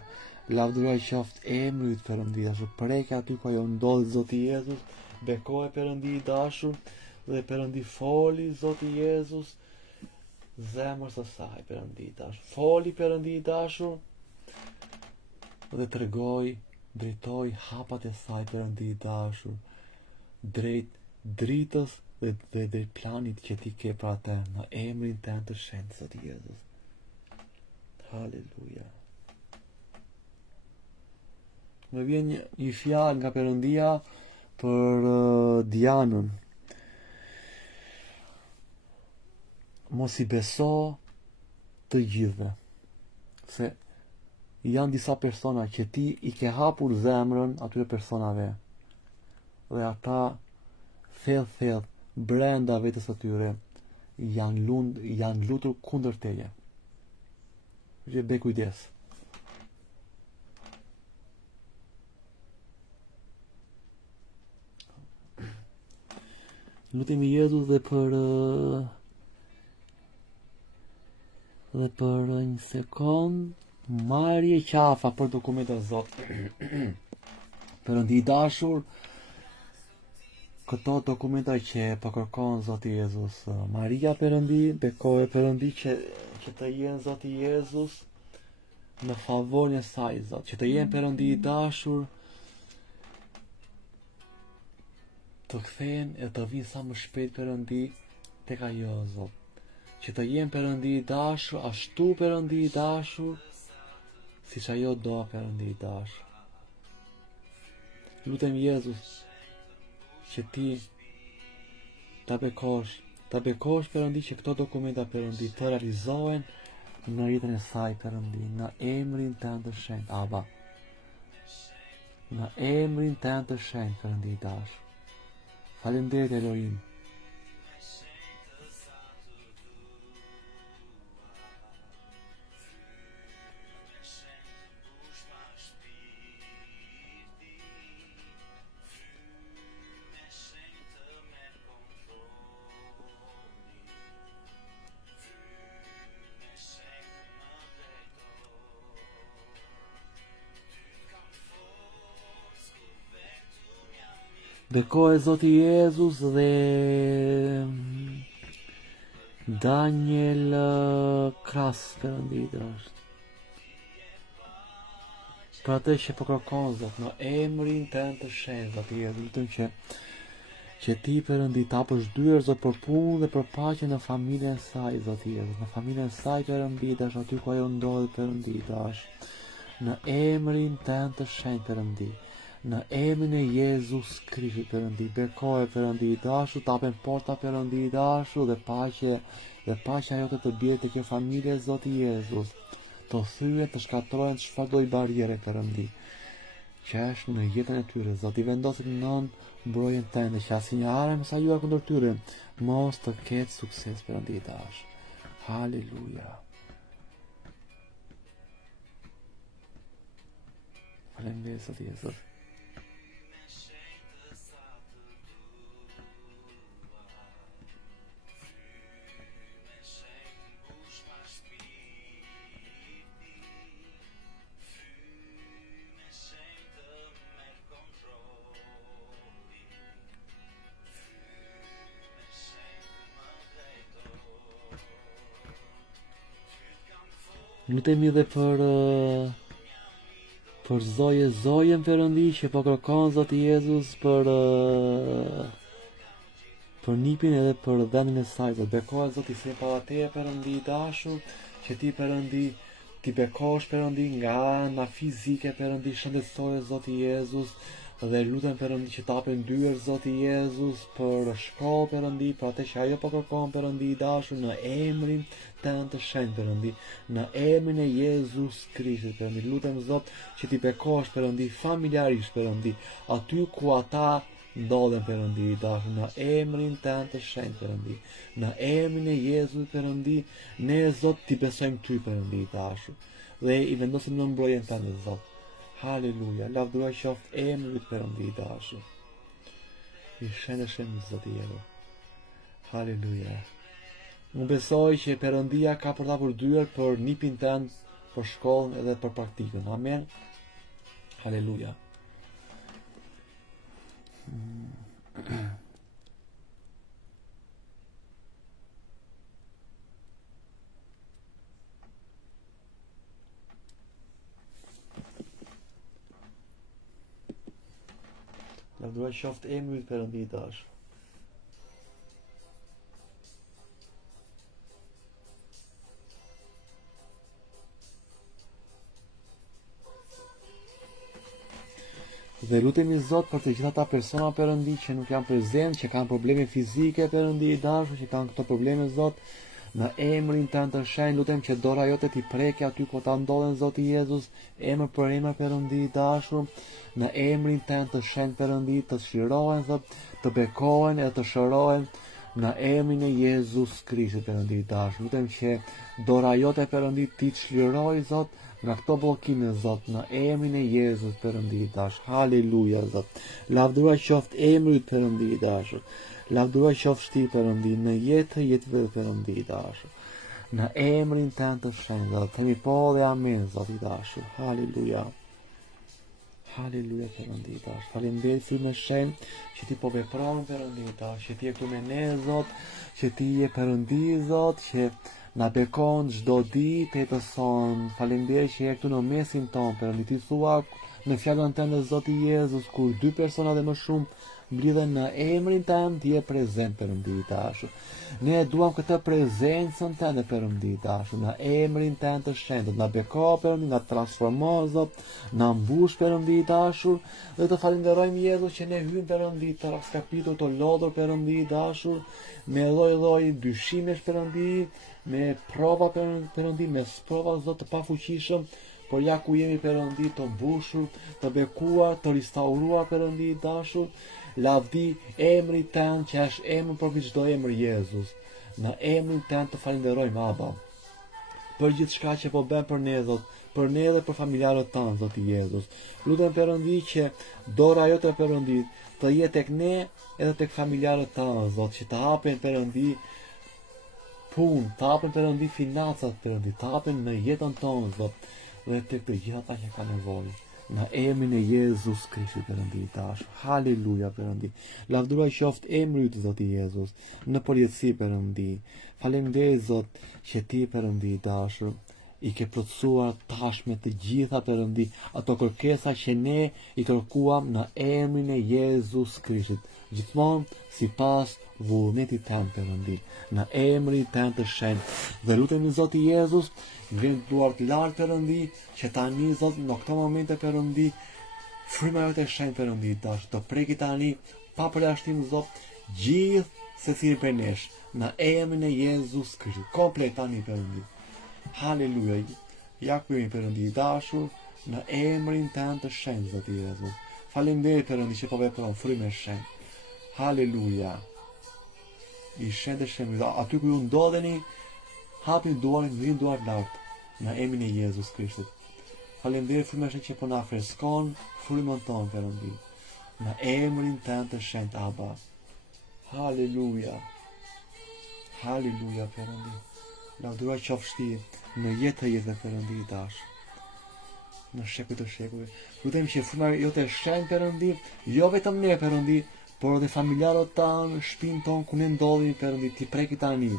Lavdëruar qoftë emri yt Perëndi, dashur, prek aty ku ajo ndodhi Zoti Jezus, bekoj Perëndi i dashur, dhe Perëndi foli Zoti Jezus zemrës së saj, Perëndi i dashur. Foli Perëndi i dashur dhe tregoi, drejtoi hapat e saj, Perëndi i dashur, drejt dritës dhe planit që ti ke për atë, në emrin tënd të shenjtë, Zoti Jezus. Haleluja. Më vjen një fjalë nga Perëndia për Dianën. Mos i beso të gjithëve, se janë disa persona që ti i ke hapur zemrën atyre personave, dhe ata thellë brenda vetes së tyre janë lutur kundër teje. Që be kujdes. Lutemi Jezus dhe për një sekond marrje qafa për dokumentet e Zot. Perëndi i dashur, këto dokumenta që po kërkon Zoti Jezus, Maria Perëndi, bekoje Perëndi që të jenë Zoti Jezus në favorin e saj, Zot, që të jenë Perëndi i dashur, të kthehen e të vinë sa më shpejt Perëndi tek ajo, Zot. Që të jenë Perëndi i dashur, ashtu Perëndi i dashur, siç ajo do Perëndi i dashur. Lutem Jezus që ti ta bekosh Perëndi që këto dokumenta Perëndi të realizohen në jetën e saj Perëndi, në emrin tënd të shenjtë, Aba. Në emrin tënd të shenjtë Perëndi i dashur. Faleminderit Elohim. Bekoje Zoti Jezus dhe Daniel Kras Perëndi i dashur. Për atë që po kërkon Zot, në emrin tënd të shenjtë, Zoti Jezus, lutem që ti Perëndi ta hapësh dyert Zot për punë dhe për paqe në familjen e saj, Zoti Jezus, në familjen e saj Perëndi i dashur, aty ku ajo ndodhet Perëndi i dashur. Në emrin tënd të shenjtë Perëndi. Në emrin e Jezus Krishtit Perëndi, bekoje Perëndi i dashur, tapen porta Perëndi i dashur dhe paqja jote të bjerë te kjo familje, Zoti Jezus. Të thyen, të shkatrohen çfarëdo barriere Perëndi që është në jetën e tyre, Zoti, vendoset nën mbrojtjen tënde, që asnjë armë sa juar kundër tyre mos të ketë sukses Perëndi i dashur. Haleluja. Faleminderit Zoti Jezus. Lutemi dhe për Zojen Perëndi që po kërkon Zoti Jezus për nipin edhe për vendin e saj. Bekohet Zoti si pa te Perëndi i dashur, që ti Perëndi ti bekosh Perëndi nga ana fizike Perëndi, shëndetësore Zoti Jezus, dhe lutem Perëndi që tapen dyert Zoti Jezus për shkollë Perëndi, për atë që ajo po kërkon Perëndi i dashur, në emrin tënd të shenjtë Perëndi, në emrin e Jezus Krishtit Perëndi. Lutem Zot që ti bekosh Perëndi familjarisht Perëndi, aty ku ata ndodhen Perëndi i dashur, në emrin tënd të shenjtë Perëndi, në emrin e Jezusit Perëndi, ne Zot ti besojmë ty Perëndi i dashur, dhe i vendosim në mbrojtjen tënde Zot. Haleluja, lavdëruar qoftë emri yt Perëndi i dashur. I shenjtë Zoti Jezu. Haleluja. Unë besoj që Perëndia ka për ta dyert për nipin tënd, për shkollën edhe për praktikën. Amen. Haleluja. Lavdruar qoftë emri i Perëndit dash. Dhe lutemi Zot për të gjitha ata persona Perëndi që nuk janë prezent, që kanë probleme fizike Perëndi i dashur, që kanë këto probleme Zot, në emrin Tënd të shenjtë lutem që dora jote t'i prekë aty ku ta ndodhen Zoti Jezus, emër për emër Perëndi i dashur, në emrin Tënd të shenjtë Perëndi të shlirohen Zot, të bekohen e të shërohen në emrin e Jezus Krishtit Perëndi i dashur. Lutem që dora jote Perëndi ti të çliroj Zot nga këto bllokime Zot në emrin e Jezus Perëndi i dashur. Haleluja Zot. Lavdruar qoftë emri i Perëndi i dashur. Lavdruar qoftë shti Perëndi në jetë jetëve Perëndi i dashur. Në emrin Tënd të shenjtë Zot. Themi po dhe amen Zot i dashur. Haleluja. Haleluja Perëndi i dashur. Faleminderit Frymë e Shenjtë që ti po vepron Perëndi i dashur, që ti je këtu me ne Zot, që ti je Perëndi Zot, që na bekon çdo ditë e të son. Faleminderit që je këtu në mesin ton Perëndi. Ti thua në fjalën tënde Zoti Jezus, kur 2 persona dhe më shumë mblidhen në emrin tënd, ti je prezent Perëndi i dashur. Ne duam këtë prezencën tënde Perëndi i dashur, në emrin tënd të shenjtë. Na beko Perëndi, na transformo Zot, na mbush Perëndi i dashur, dhe të falenderojmë Jezus që ne hym Perëndi të raskapitur të lodhur Perëndi i dashur, me lloj-lloj dyshimesh Perëndi, me prova Perëndi, me sprova Zot të pafuqishëm, por ja ku jemi Perëndi të mbushur, të bekuar, të restauruar Perëndi i dashur. Lavdi emri tënd që është emër për çdo emër Jezus. Në emrin tënd të falenderojmë Aba për gjithçka që po bën për ne Zot, për ne dhe për familjarët tanë Zoti Jezus. Lutem Perëndi që dora jote Perëndi të jetë tek ne edhe tek familjarët tanë Zot, që të hapen Perëndi punë, të hapen Perëndi financat Perëndi, të hapen në jetën tonë Zot, dhe tek të gjitha ata që kanë nevojë. Në emrin e Jezus Krishtit Perëndi i dashur. Haleluja Perëndi. Lavdruar qoftë emri yt Zoti Jezus në përjetësi Perëndi. Faleminderit Zot që ti Perëndi i dashur i ke plotësuar tashme të gjitha Perëndi ato kërkesa që ne i kërkuam në emrin e Jezus Krishtit. Gjithmonë sipas vullnetit tënd Perëndi, në emrin tënd të shenjtë. Dhe lutemi Zoti Jezus, ngrim duart lart Perëndi, që tani Zot në këto momente Perëndi, fryma jote e shenjtë Perëndi dashur, të preki tani pa përjashtim Zot gjithë secilin prej nesh, në emrin e Jezus Krishtit. Komplet tani Perëndi. Haleluja. Ja ku jemi Perëndi i dashur, në emrin tënd të shenjtë Zoti Jezus. Faleminderit Perëndi që po vepron frymë e shenjtë. Haleluja. I shenjtë shenjtë. Aty ku ju ndodheni, hapni duarin, ngrini duart lart në emrin e Jezus Krishtit. Faleminderit frymë e shenjtë që po na freskon frymën tonë Perëndi. Në emrin tënd të shenjtë Aba. Haleluja. Haleluja Perëndi. Lavdruar qoftë në jetë të jetëve Perëndi i dashur. Në shekuj të shekujve. Lutem që fryma jote e shenjtë Perëndi, jo vetëm ne Perëndi, por edhe familjarët tanë, shtëpinë tonë ku ne ndodhemi Perëndi, ti preki tani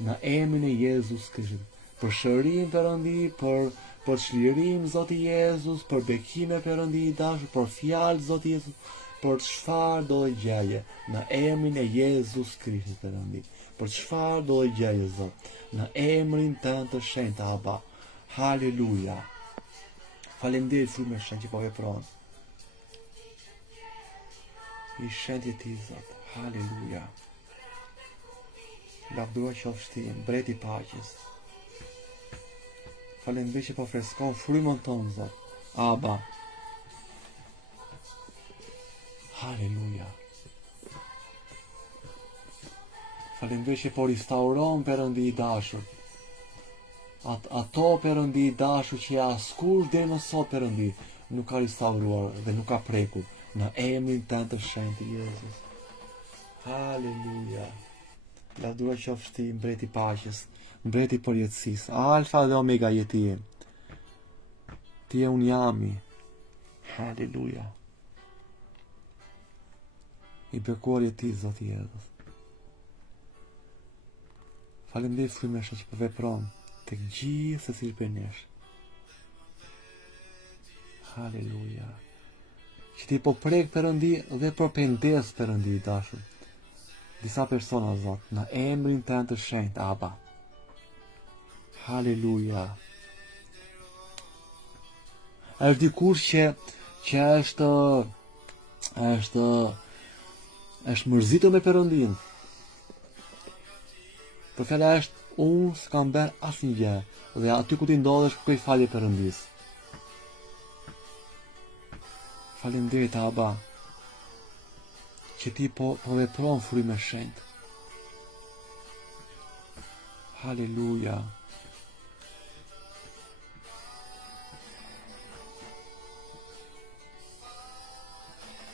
në emrin e Jezus Krishtit. Për shërim Perëndi, për çlirim Zoti Jezus, për bekime Perëndi i dashur, për fjalë Zoti Jezus, për çfarë do të gjaje në emrin e Jezus Krishtit Perëndi. Për çfarë do të gjaje Zot, në emrin tënd të shenjtë Aba. Haleluja. Faleminderit frymë e shenjtë që po vepron. I shenjtë ti Zot. Haleluja. Lavdruar qofsh ti, mbreti i paqes. Faleminderit që po freskon frymën tonë Zot. Aba. Haleluja. Faleminderit që po restauron Perëndi i dashur. Ato Perëndi i dashur që askush deri më sot Perëndi nuk ka restauruar dhe nuk ka prekur, në emrin tënd të shenjtë Jezus. Haleluja. Lavdruar qofsh ti, mbreti i paqes, mbreti i përjetësisë, Alfa dhe Omega je ti. Ti je unë jami. Haleluja. I bekuar je ti, Zoti Jezus. Faleminderit frymësha që po vepron tek gjithë secili prej nesh. Haleluja. Që ti po prek Perëndi dhe po pendes Perëndi i dashur. Disa persona, Zot, në emrin tënd të shenjtë, Aba. Haleluja. Është dikush që është mërzitur me Perëndin. Për fjala është, unë s'kam bërë asnjë gjë, dhe aty ku ti ndodhesh kërkoj falje Perëndis. Faleminderit, Aba, që ti po vepron frymë e shenjtë. Haleluja.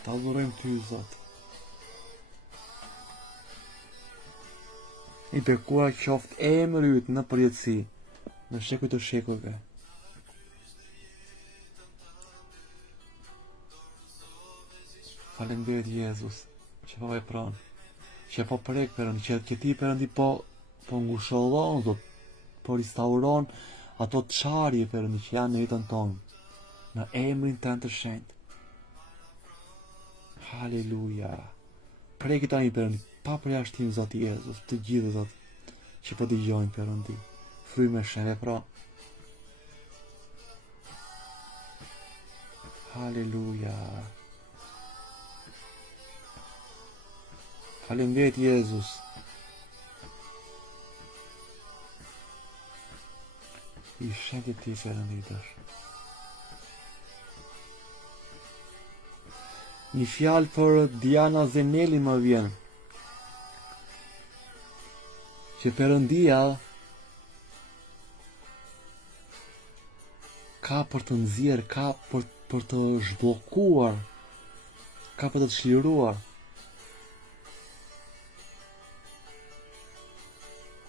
Ta adhurojmë ty, Zot. I bekuar qoftë emri yt në përjetësi, në shekuj të shekujve. Faleminderit Jezus, që po vepron, që po prek Perëndi, që ti Perëndi po ngushëllon, Zot, po restauron ato çarje Perëndi që janë në jetën tonë, në emrin tënd të shenjtë. Haleluja. Preki tani Perëndi, pa përjashtim, Zoti Jezus, të gjithë, Zot, që po dëgjojnë Perëndi. Frymë e shenjtë vepron. Haleluja. Faleminderit Jezus. I shenjtë ti Perëndi tash. Një fjalë për Diana Zeneli më vjen. Që Perëndia ka për të nxjerrë, ka për të zhbllokuar, ka për të çliruar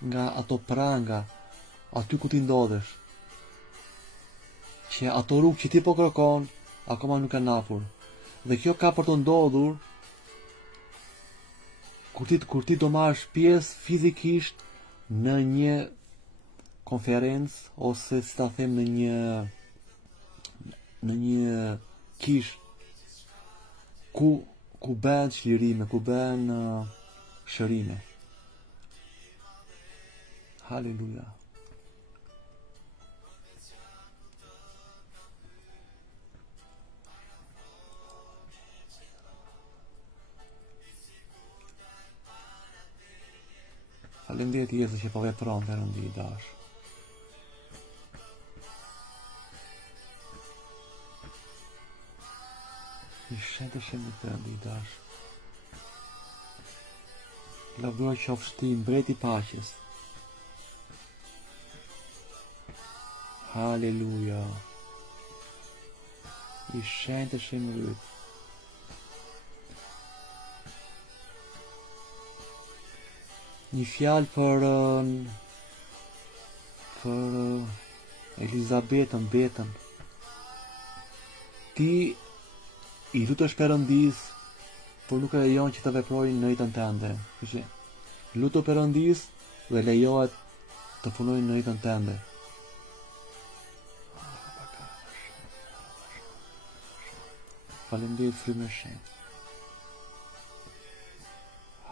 nga ato pranga, aty ku ti ndodhesh, që ato rrugë që ti po kërkon, akoma nuk kanë hapur. Dhe kjo ka për të ndodhur kur ti do marrësh pjesë fizikisht në një konferencë, ose si ta them në një kish ku bën çlirime, ku bën shërime. Haleluja. Faleminderit Jezus që po vepron Perëndi i dash. I shenjtë Perëndi i dash. Lavdëruar qofsh ti, mbreti i paqes. Haleluja. I shenjtë yt. Një fjalë për Elizabetën, betën. Ti i lutesh Perëndis, por nuk e lejon që të veprojnë në jetën tënde. Kështu, lutu Perëndis dhe lejohet të punojnë në jetën tënde. Faleminderit frymë e shenjtë.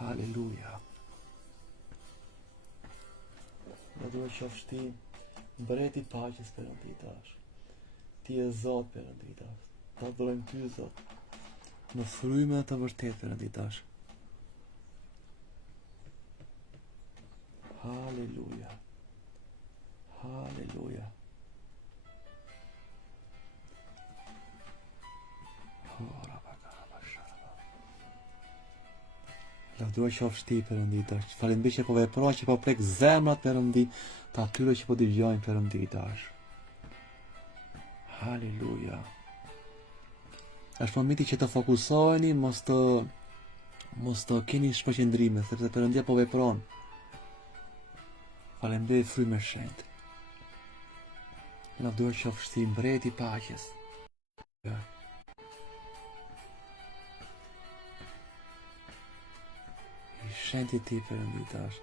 Haleluja. Lavdëruar qofsh ti, mbreti i paqes Perëndi i dash. Ti je Zot Perëndi i dash. Ta adhurojmë ty, Zot, në frymë të vërtetë Perëndi i dash. Haleluja. Haleluja. Lavdëruar qofsh ti Perëndi i dash. Faleminderit që po vepron, që po prek zemrat Perëndi të atyre që po dëgjojnë Perëndi i dash. Haleluja. Është momenti që të fokusoheni, mos të keni shpërqendrime, sepse Perëndia po vepron. Faleminderit frymë e shenjtë. Lavdëruar qofsh ti, mbreti i paqes. shenjtë ti Perëndi tash.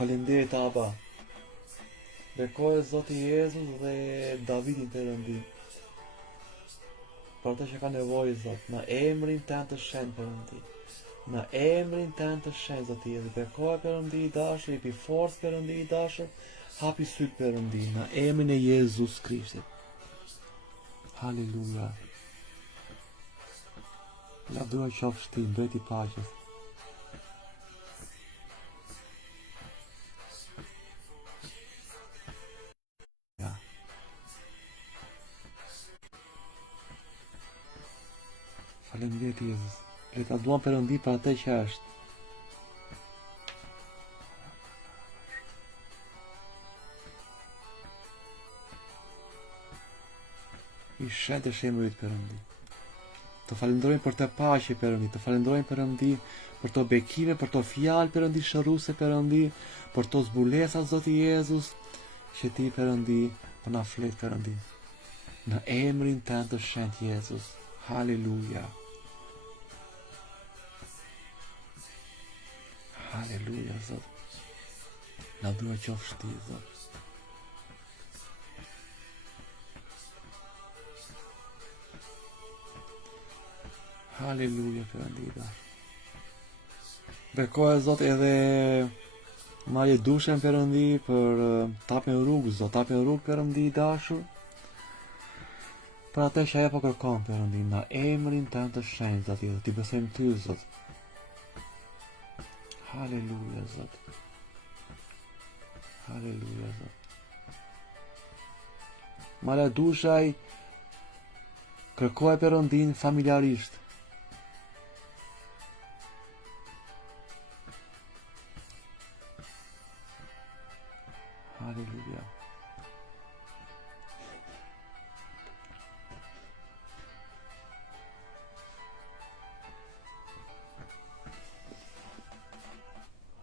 Faleminderit Aba. Bekohet Zoti Jezus dhe Davidin Perëndi. Për atë që ka nevojë Zot, në emrin tënd të shenjtë Perëndi. Në emrin tënd të shenjtë Zoti Jezus, bekohet Perëndi i dashur, jepi forcë Perëndi i dashur, hapi syt Perëndi në emrin e Jezus Krishtit. Halleluja. Lavdëruar qofsh ti, mbreti i paqes. Faleminderit Jezus. Le ta duam Perëndi për atë që është. I shenjtë është emri i Perëndi. Të falenderojmë për të paqe Perëndi, të falenderojmë Perëndi për të bekime, për të fjalë Perëndi shërruese Perëndi, për të zbulesa Zoti Jezus, që ti Perëndi po na flet Perëndi. Në emrin tënd të shenjtë Jezus. Halleluja. Halleluja Zot. Lavdëruar qofsh ti Zot. Halleluja Perëndi. Bekohet Zot edhe marrje dushën Perëndi për tapën rrugë Zot, tapën rrugë Perëndi i dashur. Për atë që ajo po kërkon Perëndi, në emrin tënd të shenjtë Zoti, ti besojmë ty Zot. Halleluja Zot. Halleluja Zot. Marrja dushaj kërkoj Perëndin familjarisht. Halleluja.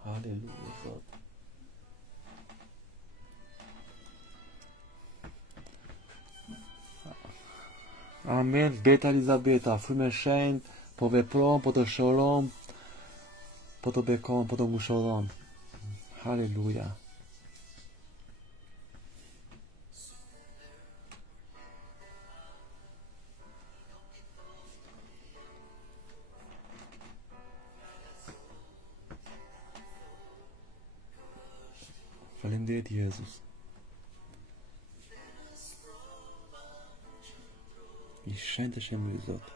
Halleluja Zot. Amen. Beta Elizabeta, frymë e shenjtë, po vepron, po të shëron, po të bekon, po të ngushëllon. Halleluja. Faleminderit Jezus. I shenjtë është emri i Zot.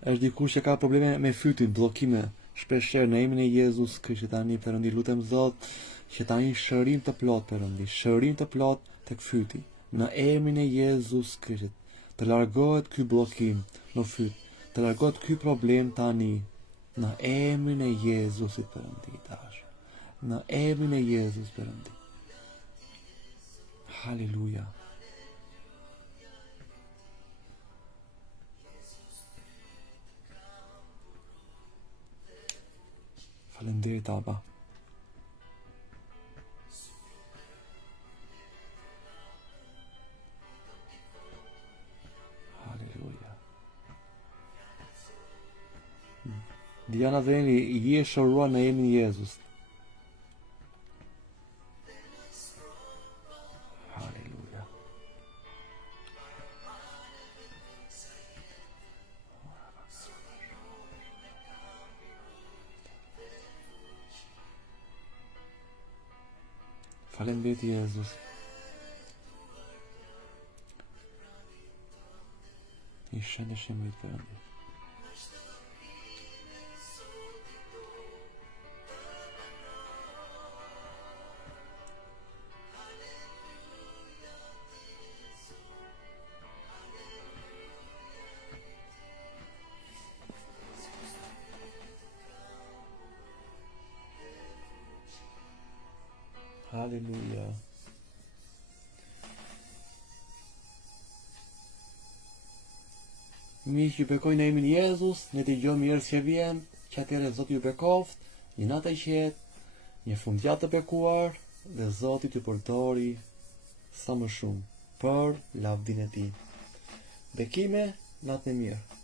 Është dikush që ka probleme me fytyn, bllokime, shpeshherë në emrin e Jezus Krishtit tani Perëndi lutem Zot që tani shërim të plot Perëndi, shërim të plot tek fyti. Në emrin e Jezus Krishtit të largohet ky bllokim në fyt, të largohet ky problem tani. Në emrin e Jezusit Perëndi tash. Në emrin e Jezus Perëndi. Halleluja. Faleminderit Aba. Halleluja. Diana Dheni, je shëruar në emrin e Jezus. Halleluja. Faleminderit Jezus. I shenjtë është emri i Perëndit. Halleluja. Miq, ju bekoj në emrin e Jezus, ne dëgjojmë njerëz që vjen, që atëherë Zoti ju bekoft, një natë e qetë, një fundjavë të bekuar. dhe Zoti t'ju përdori sa më shumë për lavdin e tij. Bekime, natë e mirë.